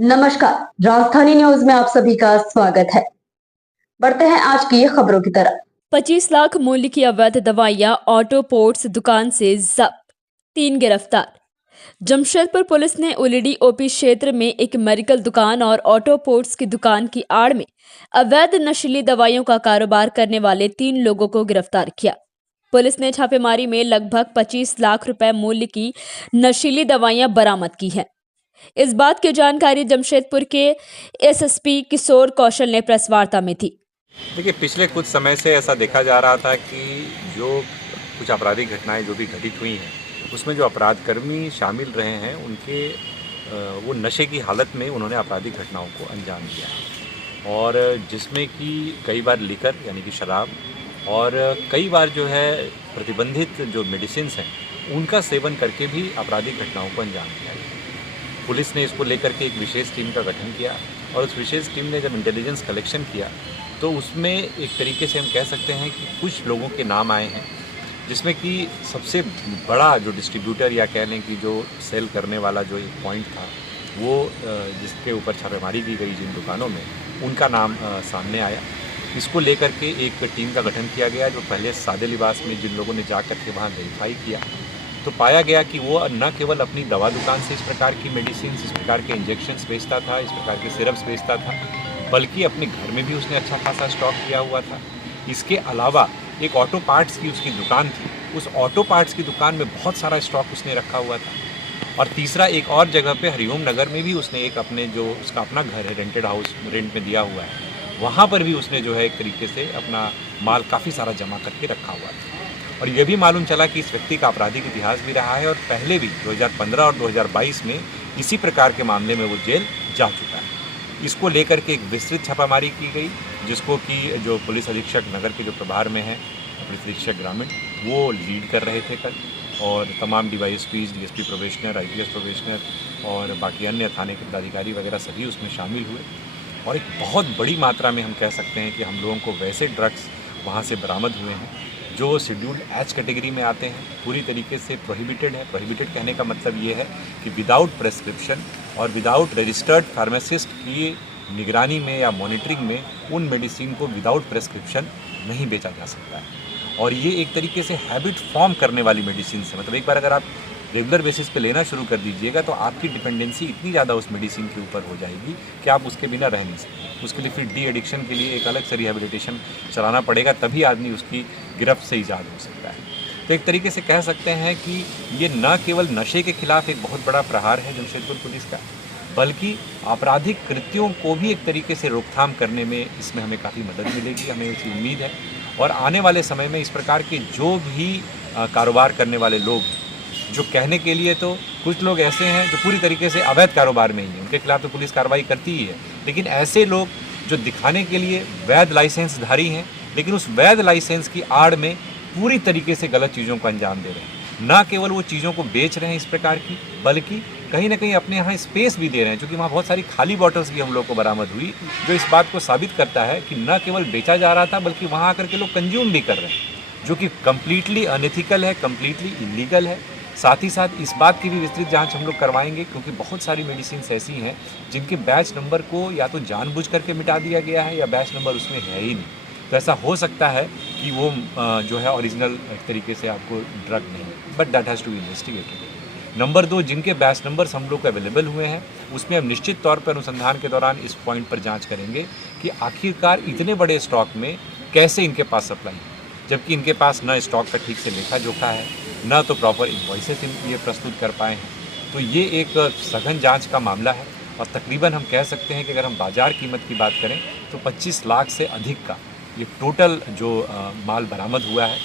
नमस्कार। राजधानी न्यूज में आप सभी का स्वागत है। बढ़ते हैं आज की खबरों की तरफ। 25 लाख मूल्य की अवैध दवाइयां ऑटो पोर्ट्स दुकान से जब्त, 3 गिरफ्तार। जमशेदपुर पुलिस ने उलिडी ओपी क्षेत्र में एक मेडिकल दुकान और ऑटो पोर्ट्स की दुकान की आड़ में अवैध नशीली दवाइयों का कारोबार करने वाले 3 लोगों को गिरफ्तार किया। पुलिस ने छापेमारी में लगभग 25 लाख रुपए मूल्य की नशीली दवाइयां बरामद की हैं। इस बात की जानकारी जमशेदपुर के एसएसपी किशोर कौशल ने प्रेस वार्ता में दी। देखिए, पिछले कुछ समय से ऐसा देखा जा रहा था कि जो कुछ आपराधिक घटनाएं जो भी घटित हुई हैं, उसमें जो अपराधकर्मी शामिल रहे हैं उनके वो नशे की हालत में उन्होंने आपराधिक घटनाओं को अंजाम दिया और जिसमें कि कई बार लिकर यानी कि शराब और कई बार जो है प्रतिबंधित जो मेडिसिन्स हैं उनका सेवन करके भी आपराधिक घटनाओं को अंजाम दिया। पुलिस ने इसको लेकर के एक विशेष टीम का गठन किया और उस विशेष टीम ने जब इंटेलिजेंस कलेक्शन किया तो उसमें एक तरीके से हम कह सकते हैं कि कुछ लोगों के नाम आए हैं, जिसमें कि सबसे बड़ा जो डिस्ट्रीब्यूटर या कह लें कि जो सेल करने वाला जो एक पॉइंट था वो जिसके ऊपर छापेमारी की गई जिन दुकानों में, उनका नाम सामने आया। इसको लेकर के एक टीम का गठन किया गया जो पहले सादे लिबास में जिन लोगों ने जा कर के वहाँ वेरीफाई किया तो पाया गया कि वो न केवल अपनी दवा दुकान से इस प्रकार की मेडिसिन, इस प्रकार के इंजेक्शन्स बेचता था, इस प्रकार के सिरप्स बेचता था, बल्कि अपने घर में भी उसने अच्छा खासा स्टॉक किया हुआ था। इसके अलावा एक ऑटो पार्ट्स की उसकी दुकान थी, उस ऑटो पार्ट्स की दुकान में बहुत सारा स्टॉक उसने रखा हुआ था। और तीसरा, एक और जगह पे हरिओम नगर में भी उसने एक अपने जो उसका अपना घर है, रेंटेड हाउस रेंट में दिया हुआ है, वहाँ पर भी उसने जो है एक तरीके से अपना माल काफ़ी सारा जमा करके रखा हुआ था। और ये भी मालूम चला कि इस व्यक्ति का आपराधिक इतिहास भी रहा है और पहले भी 2015 और 2022 में इसी प्रकार के मामले में वो जेल जा चुका है। इसको लेकर के एक विस्तृत छापामारी की गई, जिसको कि जो पुलिस अधीक्षक नगर के जो प्रभार में हैं, पुलिस अधीक्षक ग्रामीण, वो लीड कर रहे थे कल, और तमाम डीवाईएसपीज, डीएसपी प्रोबेशनर, आईपीएस प्रोबेशनर और बाकी अन्य थाने के पदाधिकारी वगैरह सभी उसमें शामिल हुए। और एक बहुत बड़ी मात्रा में हम कह सकते हैं कि हम लोगों को वैसे ड्रग्स वहाँ से बरामद हुए हैं जो शेड्यूल्ड एच कैटेगरी में आते हैं, पूरी तरीके से प्रोहिबिटेड है। प्रोहिबिटेड कहने का मतलब ये है कि विदाउट प्रेस्क्रिप्शन और विदाउट रजिस्टर्ड फार्मासिस्ट की निगरानी में या मॉनिटरिंग में उन मेडिसिन को विदाउट प्रेस्क्रिप्शन नहीं बेचा जा सकता है। और ये एक तरीके से हैबिट फॉर्म करने वाली मेडिसिन है, मतलब एक बार अगर आप रेगुलर बेसिस पे लेना शुरू कर दीजिएगा तो आपकी डिपेंडेंसी इतनी ज़्यादा उस मेडिसिन के ऊपर हो जाएगी कि आप उसके बिना रह नहीं सकते। उसके लिए फिर डी एडिक्शन के लिए एक अलग से रिहेबिलिटेशन चलाना पड़ेगा, तभी आदमी उसकी गिरफ्त से ईजाद हो सकता है। तो एक तरीके से कह सकते हैं कि ये न केवल नशे के खिलाफ एक बहुत बड़ा प्रहार है जमशेदपुर पुलिस का, बल्कि आपराधिक कृत्यों को भी एक तरीके से रोकथाम करने में इसमें हमें काफ़ी मदद मिलेगी, हमें इसकी उम्मीद है। और आने वाले समय में इस प्रकार के जो भी कारोबार करने वाले लोग हैं, जो कहने के लिए तो कुछ लोग ऐसे हैं जो पूरी तरीके से अवैध कारोबार में ही हैं, उनके खिलाफ तो पुलिस कार्रवाई करती ही है, लेकिन ऐसे लोग जो दिखाने के लिए वैध लाइसेंसधारी हैं, लेकिन उस वैध लाइसेंस की आड़ में पूरी तरीके से गलत चीज़ों को अंजाम दे रहे हैं। ना केवल वो चीज़ों को बेच रहे हैं इस प्रकार की, बल्कि कहीं ना कहीं अपने यहाँ स्पेस भी दे रहे हैं, क्योंकि वहाँ बहुत सारी खाली बॉटल्स भी हम लोग को बरामद हुई, जो इस बात को साबित करता है कि न केवल बेचा जा रहा था बल्कि वहाँ आकर के लोग कंज्यूम भी कर रहे हैं, जो कि कम्प्लीटली अनएथिकल है, कम्प्लीटली इलीगल है। साथ ही साथ इस बात की भी विस्तृत जांच हम लोग करवाएंगे, क्योंकि बहुत सारी मेडिसिन ऐसी हैं जिनके बैच नंबर को या तो जानबूझ करके मिटा दिया गया है या बैच नंबर उसमें है ही नहीं। तो ऐसा हो सकता है कि वो जो है ओरिजिनल एक तरीके से आपको ड्रग नहीं, but that has to be investigated. Number 2, जिनके बैच नंबर्स हम लोग को अवेलेबल हुए हैं, उसमें हम निश्चित तौर पर अनुसंधान के दौरान इस पॉइंट पर जाँच करेंगे कि आखिरकार इतने बड़े स्टॉक में कैसे इनके पास सप्लाई है, जबकि इनके पास न स्टॉक का ठीक से लेखा जोखा है, न तो प्रॉपर इन्वॉइसेस ये प्रस्तुत कर पाए हैं। तो ये एक सघन जांच का मामला है और तकरीबन हम कह सकते हैं कि अगर हम बाज़ार कीमत की बात करें तो 25 लाख से अधिक का ये टोटल जो माल बरामद हुआ है।